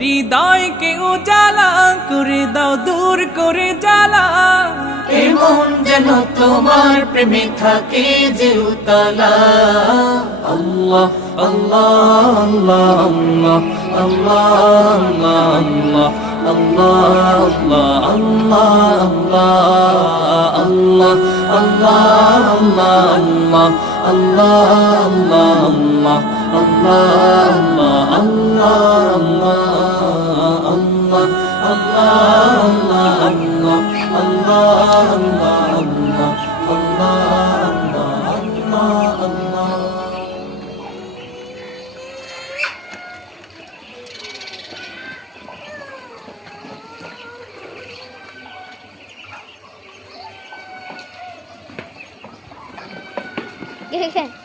হৃদয়কে উজালা করে দাও, দূর করে জ্বালা। এমন যেন তোমার প্রেমে থাকে যে উতলা। আল্লাহ আল্লাহ আল্লাহ আল্লাহ আল্লাহ আল্লাহ আল্লাহ আল্লাহ আল্লাহ আল্লাহ আল্লাহ দেখেন